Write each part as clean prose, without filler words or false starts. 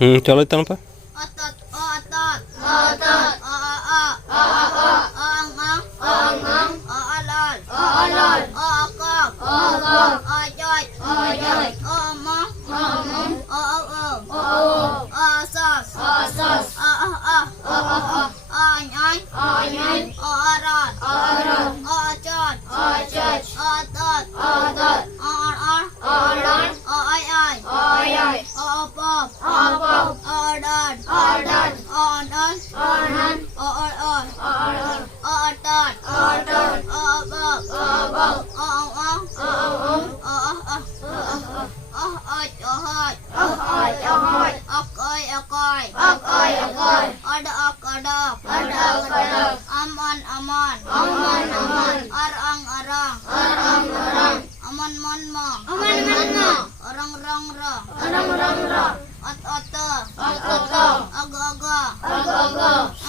चलो इतना apa? Otot, otot, otot, ang, alal, akak, ajoy, amang, asas, anyay, aran, acat, atat, ay, apap, adan, anan, atat, abak, akoy, adak, aman, arang, aman, orang, at-ata, aga,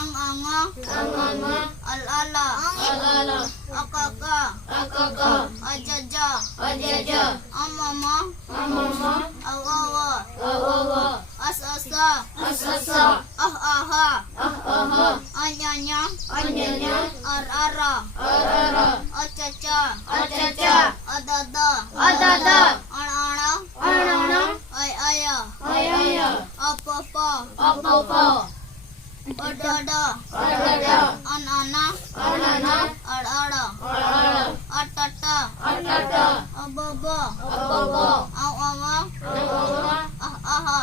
ang-anga, al-ala, akaka, ajaja, amama, awawa, asasa, aha, anyanya, arara, acaca, adada, ana, ay-aya, apa-apa, adada, anana, ada, atata, ababa, awawa, aha,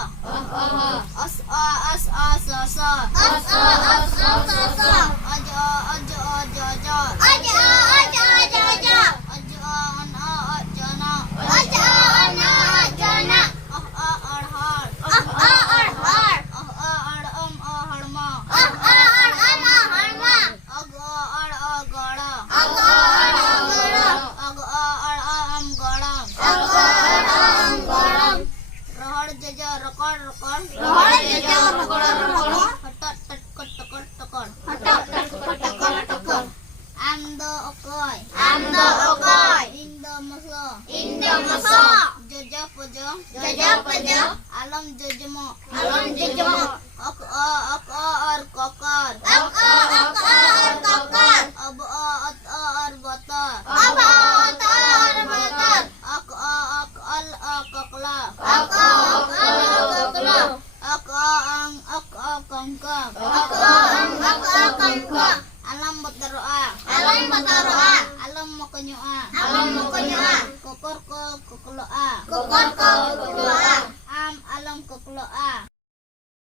asasa, I'm the okoy. In the maso. Jaja alam jajamo. Ak kokar. Ar batar. Ak kakla. Ak kangkang. Alam bataroa. Alam makonyoa. Kokor ko kukuloa. Alam kukuloa.